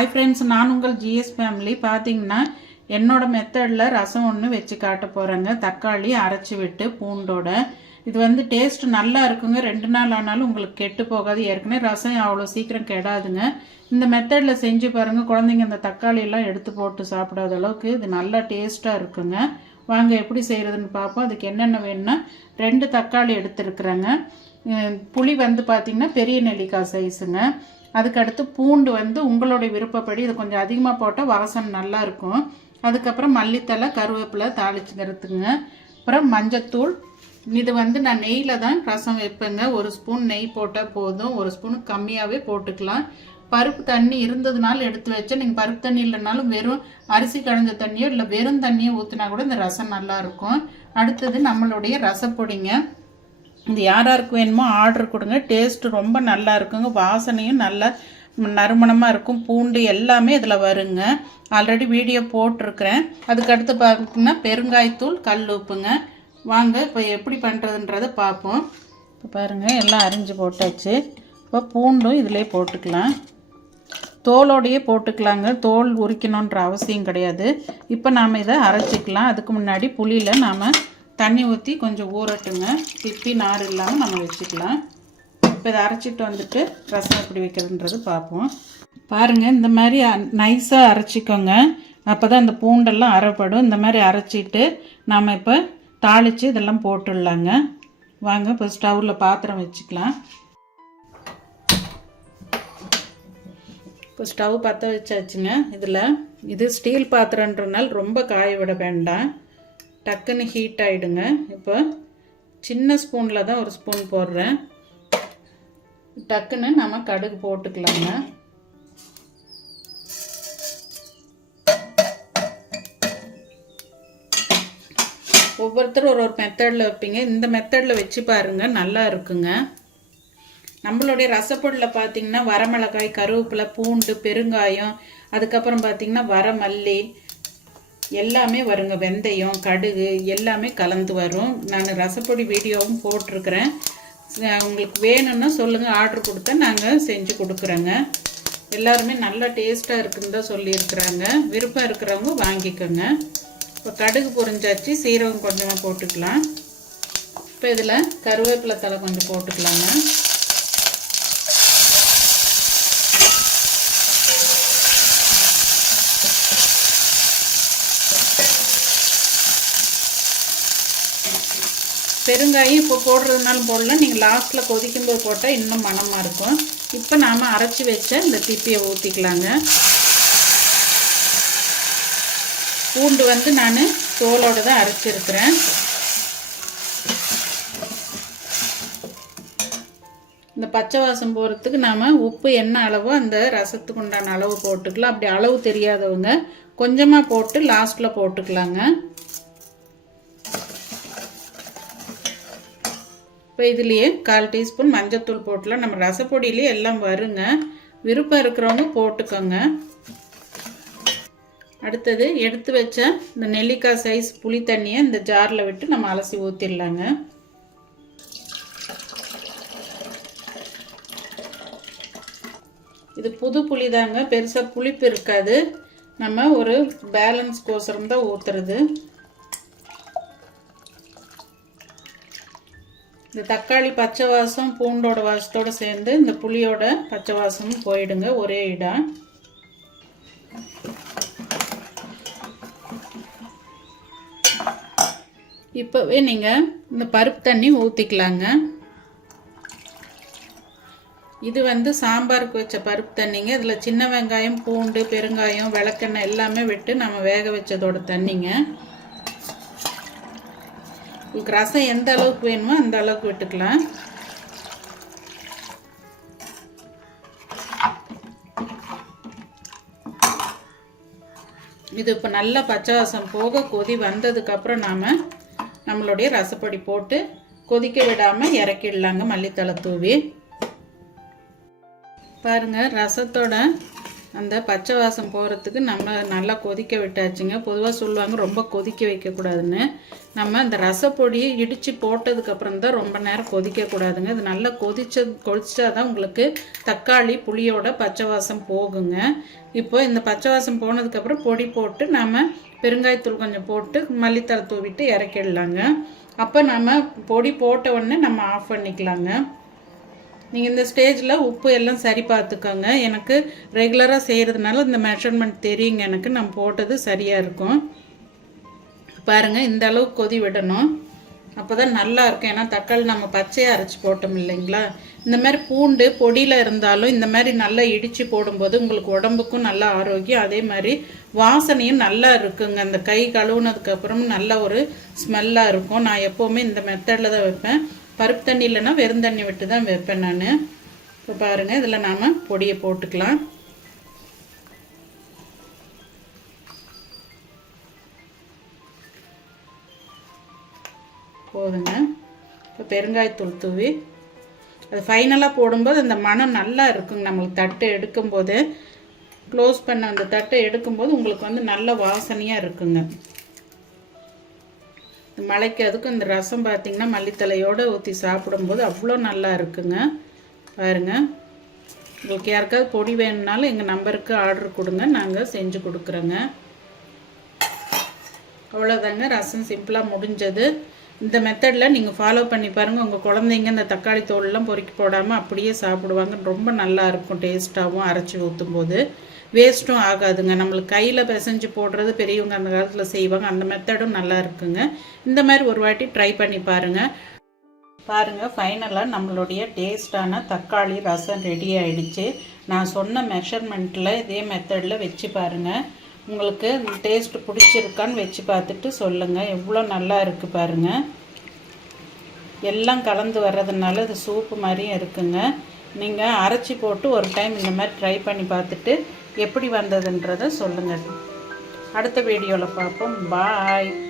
Hi friends நான் உங்கள் GS family பார்த்தீங்கன்னா என்னோடய மெத்தடில் ரசம் ஒன்று வச்சு காட்ட போகிறேங்க தக்காளி அரைச்சி விட்டு பூண்டோட. இது வந்து டேஸ்ட் நல்லா இருக்குங்க. ரெண்டு நாள் ஆனாலும் உங்களுக்கு கெட்டு போகாது. ஏற்கனவே ரசம் அவ்வளோ சீக்கிரம் கெடாதுங்க. இந்த மெத்தடில் செஞ்சு பாருங்கள் குழந்தைங்க இந்த தக்காளியெல்லாம் எடுத்து போட்டு சாப்பிடாத அளவுக்கு இது நல்லா டேஸ்ட்டாக இருக்குங்க. வாங்க எப்படி செய்கிறதுன்னு பார்ப்போம் அதுக்கு என்னென்ன வேணும்னா ரெண்டு தக்காளி எடுத்துருக்குறேங்க. புளி வந்து பார்த்திங்கன்னா பெரிய நெல்லிக்காய் சைஸுங்க அதுக்கடுத்து பூண்டு வந்து உங்களுடைய விருப்பப்படி இது கொஞ்சம் அதிகமாக போட்டால் வாசனை நல்லா இருக்கும். அதுக்கப்புறம் மல்லித்தலை கருவேப்பிலை தாளிச்சுக்கிறதுக்குங்க. அப்புறம் மஞ்சத்தூள். இது வந்து நான் நெய்யில் தான் ரசம் வைப்பேங்க. ஒரு ஸ்பூன் நெய் போட்டால் போதும். ஒரு ஸ்பூன் கம்மியாகவே போட்டுக்கலாம். பருப்பு தண்ணி இருந்ததுனால எடுத்து வச்சா நீங்கள் பருப்பு தண்ணி இல்லைனாலும் வெறும் அரிசி கழிஞ்ச தண்ணியோ இல்லை வெறும் தண்ணியோ ஊற்றினா கூட இந்த ரசம் நல்லாயிருக்கும் அடுத்தது நம்மளுடைய ரசப்பொடிங்க. இது யார் யாருக்கு வேணுமோ ஆர்டர் கொடுங்க. டேஸ்ட்டு ரொம்ப நல்லா இருக்குங்க. வாசனையும் நல்லா நறுமணமாக இருக்கும். பூண்டு எல்லாமே இதில் வருங்க. ஆல்ரெடி வீடியோ போட்டிருக்கிறேன். அதுக்கடுத்து பார்த்தீங்கன்னா பெருங்காயத்தூள் கல் உப்புங்க. வாங்க இப்போ எப்படி பண்ணுறதுன்றதை பார்ப்போம் இப்போ பாருங்கள் எல்லாம் அரிஞ்சு போட்டாச்சு. இப்போ பூண்டும் இதிலே போட்டுக்கலாம். தோலோடையே போட்டுக்கலாங்க. தோல் உரிக்கணுன்ற அவசியம் கிடையாது. இப்போ நாம் இதை அரைச்சிக்கலாம். அதுக்கு முன்னாடி புளியில் நாம் தண்ணி ஊற்றி கொஞ்சம் ஊறட்டுங்க. திப்பி நார் இல்லாமல் நம்ம வச்சுக்கலாம். இப்போ இதை அரைச்சிட்டு வந்துட்டு ரசம் எப்படி வைக்கிறதுன்றது பார்ப்போம். பாருங்கள் இந்த மாதிரி நைஸாக அரைச்சிக்கோங்க. அப்போ தான் இந்த பூண்டெல்லாம் அரைப்படும் இந்த மாதிரி அரைச்சிட்டு நாம் இப்போ தாளித்து இதெல்லாம் போட்டுடலாங்க. வாங்க இப்போ ஸ்டவ்வில் பாத்திரம் வச்சுக்கலாம். இப்போ ஸ்டவ் பற்ற வச்சாச்சுங்க. இதில் இது ஸ்டீல் பாத்திரன்றனால ரொம்ப காய விட வேண்டாம். டக்குன்னு ஹீட் ஆகிடுங்க இப்போ சின்ன ஸ்பூனில் தான் ஒரு ஸ்பூன் போடுறேன். டக்குன்னு நம்ம கடுகு போட்டுக்கலாங்க. ஒவ்வொருத்தரும் ஒரு ஒரு மெத்தடில் வைப்பீங்க. இந்த மெத்தடில் வச்சு பாருங்க நல்லா இருக்குங்க. நம்மளுடைய ரசப்பொடியில் பார்த்தீங்கன்னா வரமிளகாய் கருவேப்பிலை பூண்டு பெருங்காயம் அதுக்கப்புறம் பார்த்தீங்கன்னா வரமல்லி எல்லாமே வருங்க. வெந்தயம் கடுகு எல்லாமே கலந்து வரும். நான் ரசப்பொடி வீடியோவும் போட்டிருக்கிறேன். உங்களுக்கு வேணும்னா சொல்லுங்கள் ஆர்டர் கொடுத்தா நாங்கள் செஞ்சு கொடுக்குறோங்க. எல்லாருமே நல்லா டேஸ்ட்டாக இருக்குன்னு தான் சொல்லியிருக்கிறாங்க. விருப்பம் இருக்கிறவங்க வாங்கிக்கோங்க. இப்போ கடுகு பொரிஞ்சாச்சு. சீரகம் கொஞ்சமாக போட்டுக்கலாம். இப்போ இதில் கருவேப்பிலை தலை கொஞ்சம் போட்டுக்கலாங்க. பெருங்காயம் இப்போ போடுறதுனாலும் போடலாம் நீங்கள் லாஸ்ட்டில் கொதிக்கும்போது போட்டால் இன்னும் மணமாக இருக்கும். இப்போ நாம் அரைச்சி வச்ச இந்த திப்பியை ஊற்றிக்கலாங்க பூண்டு வந்து நான் தோலோடு தான் அரைச்சிருக்கிறேன். இந்த பச்சை வாசம் போகிறதுக்கு நாம் உப்பு என்ன அளவோ அந்த ரசத்துக்கு உண்டான அளவு போட்டுக்கலாம். அப்படி அளவு தெரியாதவங்க கொஞ்சமாக போட்டு லாஸ்ட்டில் போட்டுக்கலாங்க. இப்போ இதுலேயே கால் டீஸ்பூன் மஞ்சத்தூள் போட்டலாம். நம்ம ரசப்பொடியிலே எல்லாம் வருங்க. விருப்பம் இருக்கிறவங்க போட்டுக்கோங்க. அடுத்தது எடுத்து வச்ச இந்த நெல்லிக்காய் சைஸ் புளி தண்ணியை இந்த ஜாரில் விட்டு நம்ம அலசி ஊற்றிடலாங்க இது புது புளி தாங்க. பெருசாக புளிப்பு இருக்காது. நம்ம ஒரு பேலன்ஸ் கோசரம் தான் ஊற்றுறது இந்த தக்காளி பச்சை வாசம் பூண்டோட வாசத்தோடு சேர்ந்து இந்த புளியோட பச்சை வாசமும் போயிடுங்க ஒரே இடம். இப்போவே நீங்கள் இந்த பருப்பு தண்ணி ஊற்றிக்கலாங்க இது வந்து சாம்பாருக்கு வச்ச பருப்பு தண்ணிங்க. இதில் சின்ன வெங்காயம் பூண்டு பெருங்காயம் விளக்கெண்ணெய் எல்லாமே விட்டு நம்ம வேக வச்சதோட தண்ணிங்க. உங்களுக்கு ரசம் எந்த அளவுக்கு வேணுமோ அந்த அளவுக்கு விட்டுக்கலாம். இது இப்போ நல்லா பச்சை வாசம் போக கொதி வந்ததுக்கப்புறம் நாம் நம்மளுடைய ரசப்பொடி போட்டு கொதிக்க விடாமல் இறக்கிடலாங்க மல்லித்தலை தூவி. பாருங்கள் ரசத்தோட அந்த பச்சை வாசம் போகிறதுக்கு நம்ம நல்லா கொதிக்க விட்டாச்சுங்க. பொதுவாக சொல்லுவாங்க ரொம்ப கொதிக்க வைக்கக்கூடாதுன்னு. நம்ம அந்த ரசப்பொடியை இடித்து போட்டதுக்கப்புறம் தான் ரொம்ப நேரம் கொதிக்கக்கூடாதுங்க இது நல்லா கொதிச்ச கொதிச்சா தான் உங்களுக்கு தக்காளி புளியோட பச்சை வாசம் போகுங்க. இப்போ இந்த பச்சை வாசம் போனதுக்கப்புறம் பொடி போட்டு நம்ம பெருங்காயத்தூள் கொஞ்சம் போட்டு மல்லித்தலை தூவிட்டு இறக்கிடலாங்க. அப்போ நம்ம பொடி போட்ட உடனே நம்ம ஆஃப் பண்ணிக்கலாங்க. நீங்கள் இந்த ஸ்டேஜில் உப்பு எல்லாம் சரி பார்த்துக்கோங்க. எனக்கு ரெகுலராக செய்கிறதுனால இந்த மெஷர்மெண்ட் தெரியுங்க. எனக்கு நான் போட்டது சரியாக இருக்கும். பாருங்கள் இந்த அளவுக்கு கொதி விடணும். அப்போ தான் நல்லா இருக்கும். ஏன்னா தக்காளி நம்ம பச்சையாக அரைச்சி போட்டோம் இல்லைங்களா? இந்த மாதிரி பூண்டு பொடியில் இருந்தாலும் இந்த மாதிரி நல்லா இடித்து போடும்போது உங்களுக்கு உடம்புக்கும் நல்லா ஆரோக்கியம். அதே மாதிரி வாசனையும் நல்லா இருக்குங்க. அந்த கை கழுவுனதுக்கப்புறம் நல்ல ஒரு ஸ்மெல்லாக இருக்கும். நான் எப்போவுமே இந்த மெத்தடில் தான் வைப்பேன். பருப்பு தண்ணி இல்லைன்னா வெறும் தண்ணி விட்டு தான் வைப்பேன் நான். இப்போ பாருங்கள் இதில் நாம் பொடியை போட்டுக்கலாம். போதுங்க. இப்போ பெருங்காயத்தூள் தூவி அது ஃபைனலாக போடும்போது அந்த மனம் நல்லா இருக்குங்க. நம்மளுக்கு தட்டு எடுக்கும்போது க்ளோஸ் பண்ண அந்த தட்டை எடுக்கும்போது உங்களுக்கு வந்து நல்ல வாசனையாக இருக்குங்க. மலைக்கு அதுக்கும் இந்த ரசம் பார்த்திங்கன்னா மல்லித்தலையோடு ஊற்றி சாப்பிடும்போது அவ்வளோ நல்லா இருக்குங்க. பாருங்க. உங்களுக்கு யாருக்காவது பொடி வேணும்னாலும் எங்கள் நம்பருக்கு ஆர்டர் கொடுங்க. நாங்கள் செஞ்சு கொடுக்குறோங்க. அவ்வளோதாங்க. ரசம் சிம்பிளாக முடிஞ்சது. இந்த மெத்தடில் நீங்கள் ஃபாலோ பண்ணி பாருங்கள் உங்கள் குழந்தைங்க இந்த தக்காளி தோல்லாம் பொறுக்கி போடாமல் அப்படியே சாப்பிடுவாங்க. ரொம்ப நல்லா இருக்கும் டேஸ்ட்டாகவும் அரைச்சி ஊற்றும் போது வேஸ்ட்டும் ஆகாதுங்க. நம்மளுக்கு கையில் பிசைஞ்சு போடுறது பெரியவங்க அந்த காலத்தில் செய்வாங்க. அந்த மெத்தடும் நல்லா இருக்குங்க. இந்த மாதிரி ஒரு வாட்டி ட்ரை பண்ணி பாருங்கள் பாருங்கள் ஃபைனலாக நம்மளுடைய டேஸ்டான தக்காளி ரசம் ரெடி ஆகிடுச்சு நான் சொன்ன மெஷர்மெண்ட்டில் இதே மெத்தடில் வச்சு பாருங்கள் உங்களுக்கு டேஸ்ட் பிடிச்சிருக்கான்னு வச்சு பார்த்துட்டு சொல்லுங்கள் எவ்வளோ நல்லா இருக்குது பாருங்கள் எல்லாம் கலந்து வர்றதுனால இது சூப்பு மாதிரியும் இருக்குங்க. நீங்கள் அரைச்சி போட்டு ஒரு டைம் இந்த மாதிரி ட்ரை பண்ணி பார்த்துட்டு எப்படி வந்ததுன்றதை சொல்லுங்கள் அடுத்த வீடியோவில் பார்ப்போம். பாய்.